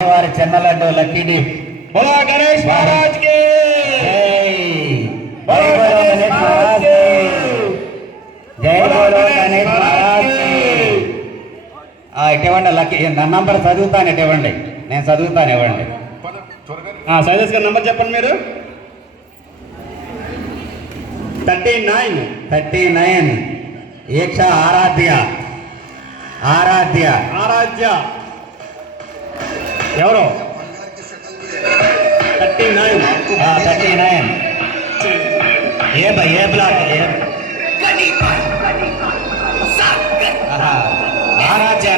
వారి చెన్నలడ్డు లక్కీడి बोला गणेश महाराज के జై బోలో గణేష్ మహారాజ్ కి జై బోలో గణేష్ మహారాజ్ కి ఇటువంటి లక్కీ నా నంబర్ చదువుతాను ఇవ్వండి, నేను చదువుతాను ఇవ్వండి. సైలెన్స్ గారి నంబర్ చెప్పండి మీరు. 39 ఏక్ష ఆరాధ్య ఆరాధ్య ఆరాధ్య ఎవరు 39 ఏ బ్లాక్ ఆరాధ్య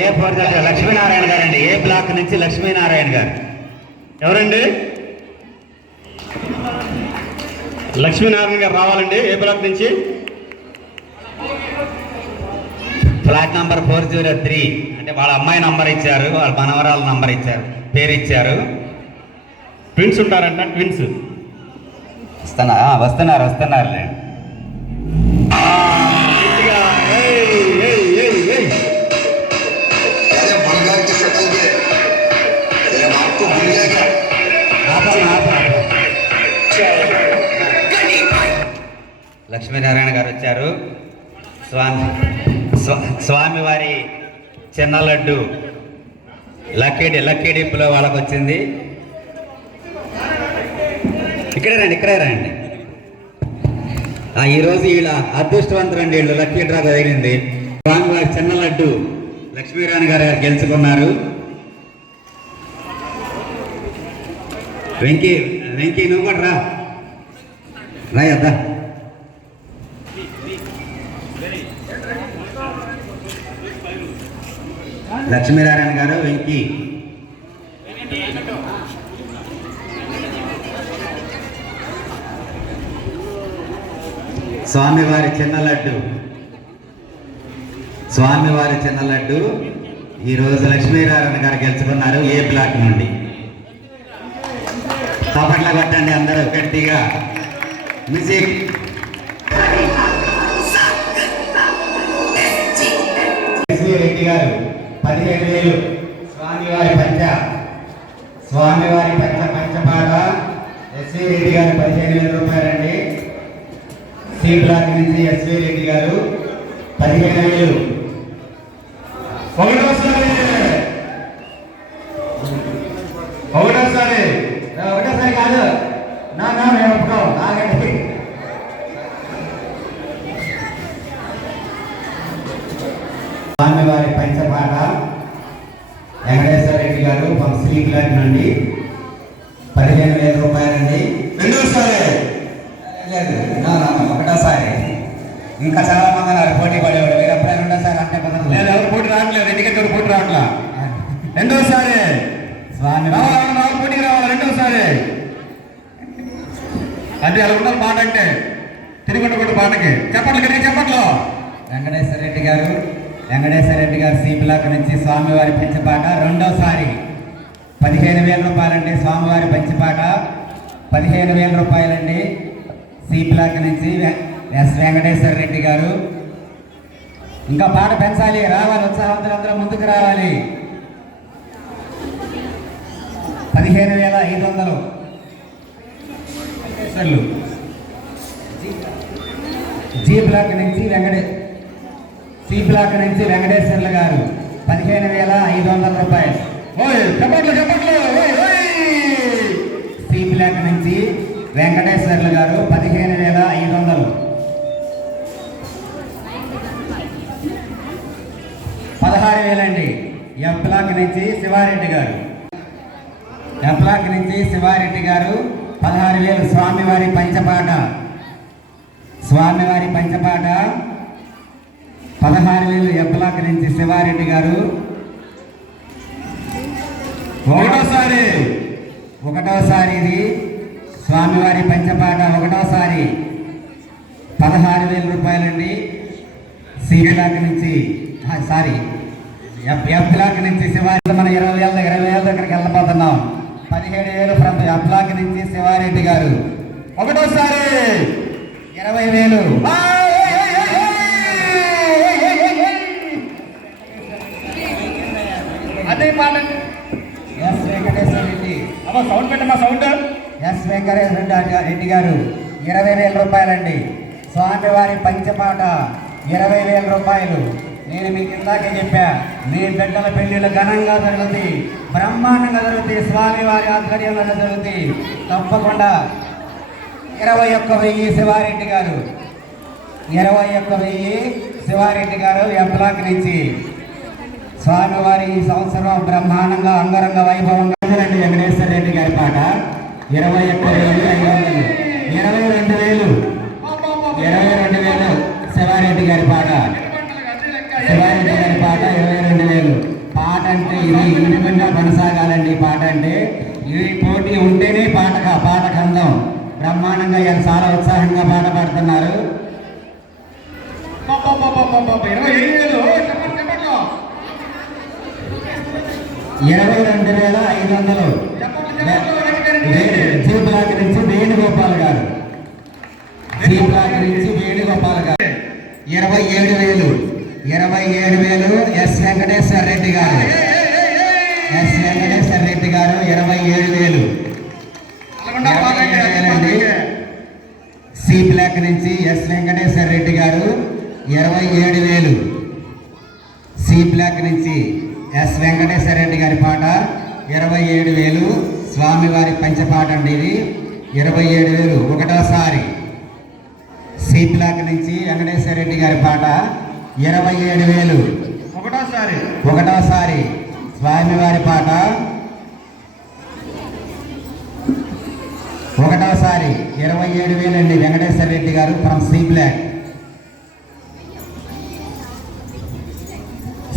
ఏ ఫోర్ లక్ష్మీనారాయణ గారు అండి. ఏ బ్లాక్ నుంచి లక్ష్మీనారాయణ గారు. ఎవరండి? లక్ష్మీనారాయణ గారు రావాలండి. ఏ బ్లాక్ నుంచి? Flat number 403. అంటే వాళ్ళ అమ్మాయి నంబర్ ఇచ్చారు, వాళ్ళ మనవరాల నంబర్ ఇచ్చారు, పేరు ఇచ్చారు. ట్విన్స్ ఉంటారంట. ట్విన్స్ వస్తున్నారు. లక్ష్మీనారాయణ గారు వచ్చారు. స్వామివారి చిన్న లడ్డు లక్కీ డిప్పులో వాళ్ళకు వచ్చింది. ఇక్కడే రండి. ఈరోజు వీళ్ళ అదృష్టవంతులండి, వీళ్ళు లక్కీ డ్రా తగిలింది. స్వామివారి చిన్న లడ్డు లక్ష్మీనారాయణ గారు గెలుచుకున్నారు. వెంకీ నువ్వు కూడా రాయద్దా. లక్ష్మీనారాయణ గారు, వెంకీ స్వామివారి చిన్న లడ్డు ఈరోజు లక్ష్మీనారాయణ గారు గెలుచుకున్నారు. ఏ బ్లాక్ నుండి చప్పట్ల కొట్టండి అందరూ గట్టిగా. మ్యూజిక్. రెడ్డి గారు 15,000. స్వామివారి పంచపాట ఎస్వి రెడ్డి గారు 15,000 రూపాయలండి. సి బ్లాక్ నుంచి ఎస్వి రెడ్డి గారు 15,000. ఒకటోసారి కాదు మేము ఒప్పుకోం. ఆగండి. స్వామివారి పంచపాట వెంకటేశ్వర రెడ్డి గారు సి బ్లాక్ నుండి 15,000 రూపాయలండి. రెండోసారి లేదు, ఒకటోసారి. ఇంకా చాలా మంది అన్నారు పోటీ పడేవాడు. మీరు ఎప్పుడైనా రెండోసారి అంటే లేదు, ఎవరు పోటీ రావట్లేదు. ఎందుకంటే ఎవరు పోటీ రావట్లా. రెండోసారి స్వామి పోటీకి రావాలి. రెండోసారి అంటే అలా ఉండాలి. పాట అంటే తిరుగుండకూడదు. పాటకి చెప్పట్లు. వెంకటేశ్వర రెడ్డి గారు సి బ్లాక్ నుంచి స్వామివారి పంచపాట రెండోసారి 15,000 రూపాయలండి. స్వామివారి పంచపాట 15,000 రూపాయలండి. సి బ్లాక్ నుంచి ఎస్ వెంకటేశ్వర రెడ్డి గారు. ఇంకా పాట పెంచాలి, రావాలి, ఉత్సాహవంతులందరూ ముందుకు రావాలి. 15,500. సి బ్లాక్ నుంచి వెంకటేశ్వర్లు గారు 15,500 రూపాయలు. చెప్పట్లు. సి బ్లాక్ నుంచి వెంకటేశ్వర్లు గారు 15,500. 16,000 అండి. ఎఫ్ బ్లాక్ నుంచి శివారెడ్డి గారు 16,000. స్వామివారి పంచపాట 16,000. ఎఫ్ బ్లాక్ నుంచి శివారెడ్డి గారు. ఒకటోసారి ఇది స్వామివారి పంచపాట ఒకటోసారి 16,000 రూపాయలండి. సి బ్లాక్ నుంచి ఎఫ్ బ్లాక్ నుంచి శివారెడ్డి. మనం 20,000 దగ్గరికి వెళ్ళబోతున్నాం. 17,000 ఫ్రమ్ ఎఫ్ బ్లాక్ నుంచి శివారెడ్డి గారు. ఒకటోసారి 20,000. అదే పాడండి. ఎస్ వెంకటేశ్వర రెడ్డి. అమ్మ సౌండ్ పెట్టమ్మా సౌండ్. ఎస్ వెంకటేశ్వర రెడ్డి గారు 20,000 రూపాయలండి. స్వామివారి పంచపాట 20,000 రూపాయలు. నేను మీకు ఇందాకే చెప్పా, మీ బిడ్డల పెళ్లిళ్ళు ఘనంగా జరుగుతాయి, బ్రహ్మాండంగా జరుగుతాయి, స్వామివారి ఆధ్వర్యంలో జరుగుతాయి. తప్పకుండా 21,000 శివారెడ్డి గారు, 21,000 శివారెడ్డి గారు ఎంప్లాక్ నుంచి. స్వామివారి ఈ సంవత్సరం బ్రహ్మాండంగా అంగరంగ వైభవంగా వెంకటేశ్వర రెడ్డి గారి పాట 21,500. 22,000 శివారెడ్డి గారి పాట. శివారెడ్డి గారి పాట 22,000. పాట అంటే ఇది ఇండిపెండెంట్ గా కొనసాగాలండి. పాట అంటే ఇది పోటీ ఉంటేనే పాట కందం. బ్రహ్మాండంగా ఇలా చాలా ఉత్సాహంగా పాట పాడుతున్నారు. 22,500 జీ బ్లాక్ నుంచి వేణుగోపాల్ గారు. జీ బ్లాక్ నుంచి వేణుగోపాల్ గారు 27,000. 27,000 ఎస్ వెంకటేశ్వర రెడ్డి గారు. ఎస్ వెంకటేశ్వర రెడ్డి గారు 27,000. సి బ్లాక్ నుంచి ఎస్ వెంకటేశ్వర రెడ్డి గారు 27,000. సి బ్లాక్ నుంచి ఎస్ వెంకటేశ్వర రెడ్డి గారి పాట 27,000. స్వామివారి పంచపాట అండి ఇది. 27,000 ఒకటోసారి. సి బ్లాక్ నుంచి వెంకటేశ్వర రెడ్డి గారి పాట 27,000 ఒకటోసారి. స్వామివారి పాట ఒకటోసారి 27,000 అండి. వెంకటేశ్వర రెడ్డి గారు from C block.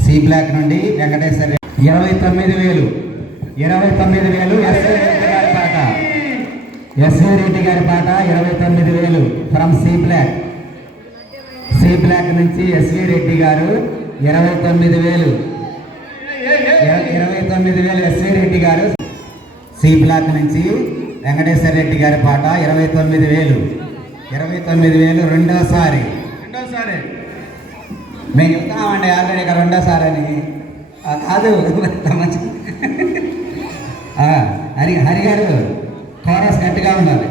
C block నుండి వెంకటేశ్వర రెడ్డి 29,000. 29,000 ఎస్వి రెడ్డి గారి పాట. ఎస్వి రెడ్డి గారి పాట 29,000 from C block. C block నుంచి ఎస్వి రెడ్డి గారు 29,000. 29,000 ఎస్వి రెడ్డి గారు. సి బ్లాక్ నుంచి వెంకటేశ్వర రెడ్డి గారి పాట 29,000. 29,000 రెండోసారి. మేము చెప్తున్నామండి ఆల్రెడీ ఇక్కడ రెండోసారి అని. కాదు హరి గారు కోరస్ గట్టిగా ఉండాలి.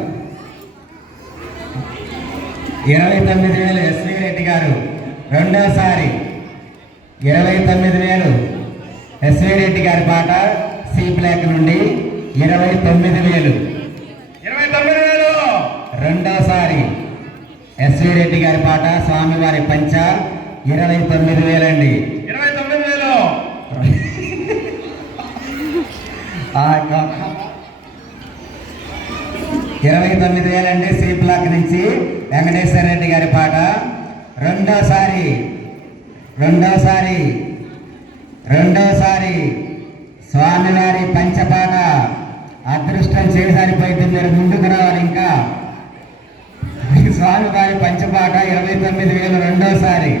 29,000 ఎస్వి రెడ్డి గారు రెండోసారి. 29,000 ఎస్వి రెడ్డి గారి పాట సి బ్లాక్ నుండి 29,000. రెండోసారి ఎస్వి రెడ్డి గారి పాట స్వామివారి పంచ 29,000 అండి. 29,000 అండి. సి బ్లాక్ నుంచి వెంకటేశ్వర రెడ్డి గారి పాట రెండోసారి స్వామివారి పంచపాట. అదృష్టం చేసరిపోయింది, మీరు ముందుకు రావాలి. ఇంకా స్వామివారి పంచపాట 29,000 రెండోసారి.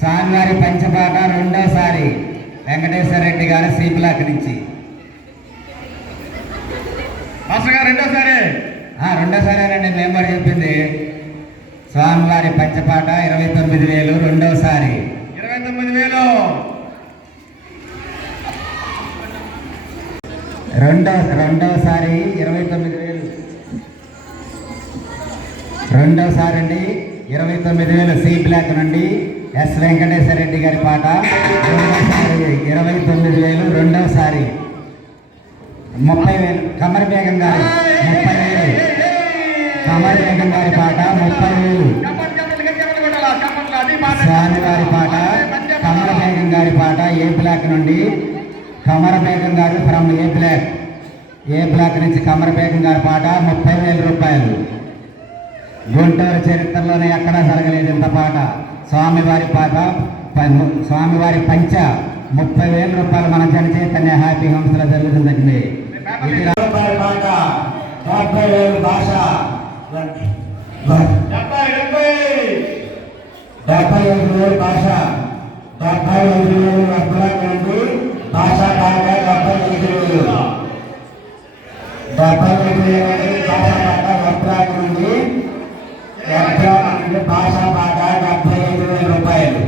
స్వామివారి పంచపాట రెండోసారి వెంకటేశ్వర రెడ్డి గారు సి బ్లాక్ నుంచి. రెండోసారేనండి మేము కూడా చెప్పింది. స్వామివారి పంచపాట 29,000 రెండోసారి. 29,000 రెండోసారి 29,000. రెండోసారి అండి 29,000 సి బ్లాక్ నుండి ఎస్ వెంకటేశ్వర రెడ్డి గారి పాట రెండోసారి 29,000 రెండోసారి. 30,000 కమర్ బేగం గారి 30,000. కమర్ బేగం గారి పాట 30,000. స్వామివారి పాట కమర్ బేగం గారి పాట ఏ బ్లాక్ నుండి. కమర్ బేగం గారు from A block. A block నుంచి కమర్ బేగం గారి పాట 30,000 రూపాయలు. గుంటూరు చరిత్రలోనే ఎక్కడా జరగలేదు ఇంత పాట. స్వామివారి పాట స్వామివారి పంచ 30,000 రూపాయలు మన జన చైతన్య హ్యాపీ హోమ్స్ లో జరుగుతుందండి. పాట 70,000 భాష 75,000 భాష 75,000 అబ్లాక్ నుండి భాష పాట 75,000. 75,000 భాష పాట అబ్లాక్ నుండి భాష పాట 75,000 రూపాయలు.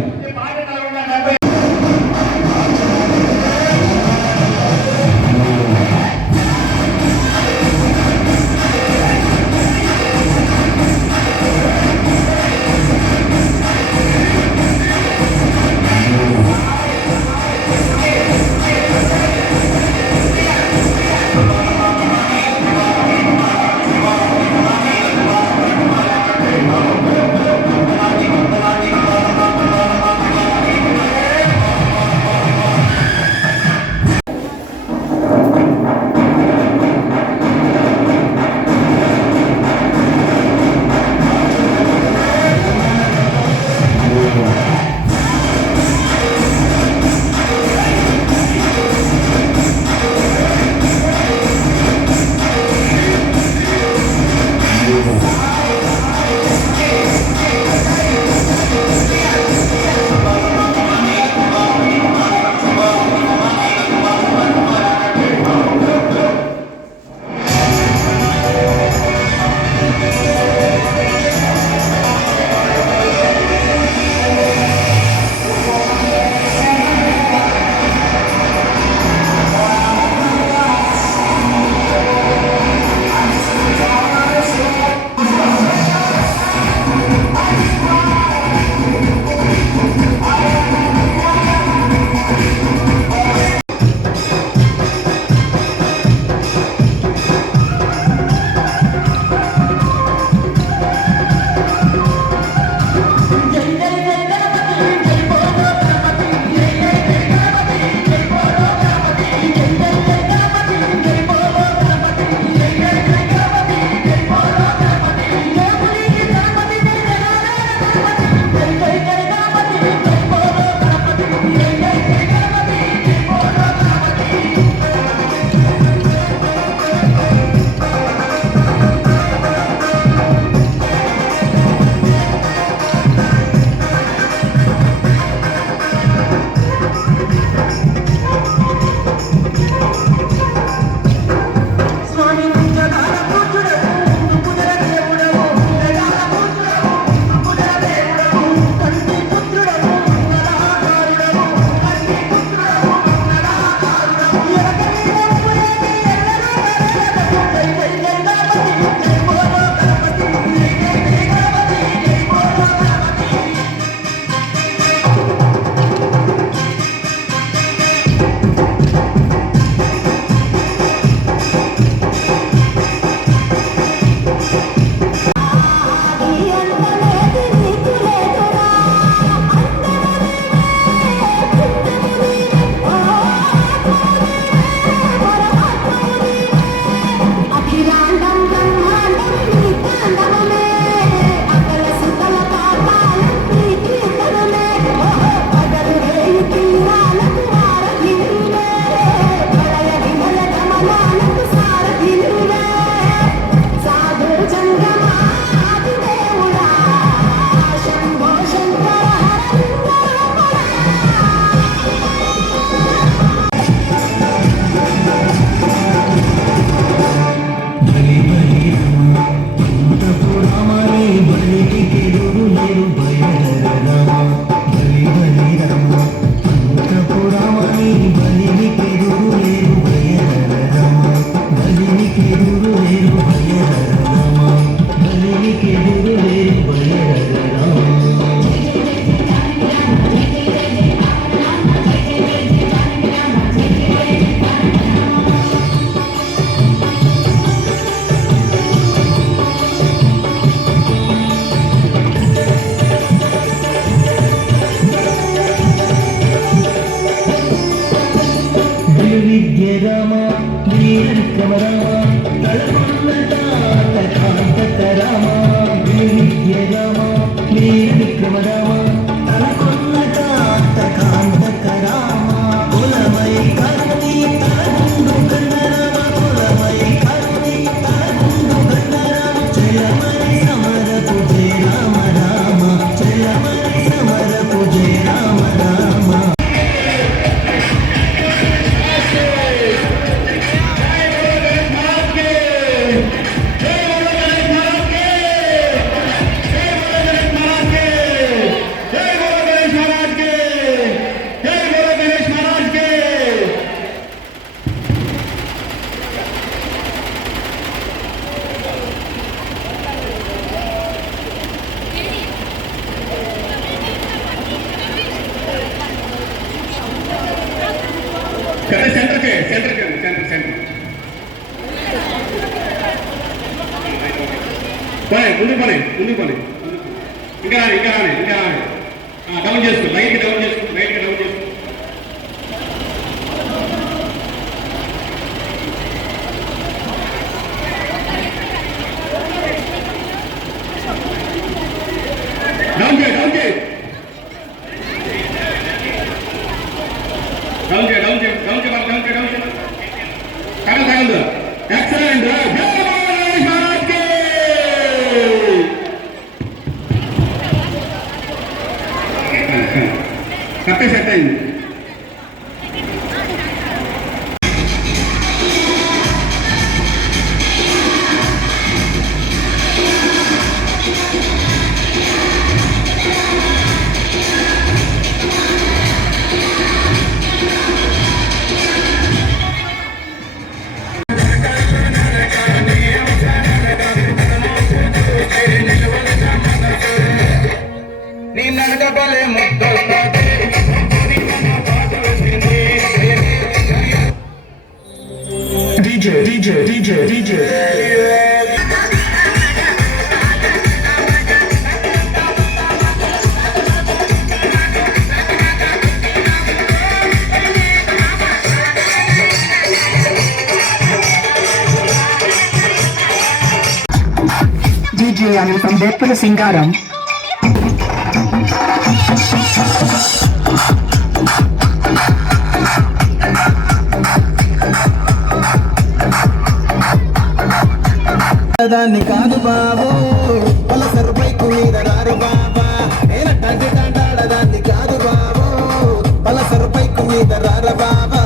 రామ వీర విక్రమ రామ తలకొన్నట కాంతక రామ వీర రామ వీర విక్రమ రామ తలకొన్నట కాంతక రామ కులమై కరుణి తలగుండు కన్న రామ కులమై కరుణి తలగుండు కన్న రామ జయమై సమరపు జయ రామ రామ జయమై సమరపు జయ రామ రామ సెంటర్ ముందు పని ఇంకా రాని డౌన్ చేసుకో లైట్ డౌన్ చేసుకో డౌన్ చేయి తగలదు ఎక్సలెంట్ కట్టే సెట్ అయింది DJ. DJ Ali from Bethpura Singaram. దాన్ని కాదు బాబు పలసరు బైకు మీద రారు బాబా నేనట్టంటి తంటాడదాన్ని కాదు బాబు పలసరు బైకు మీద రారు బాబా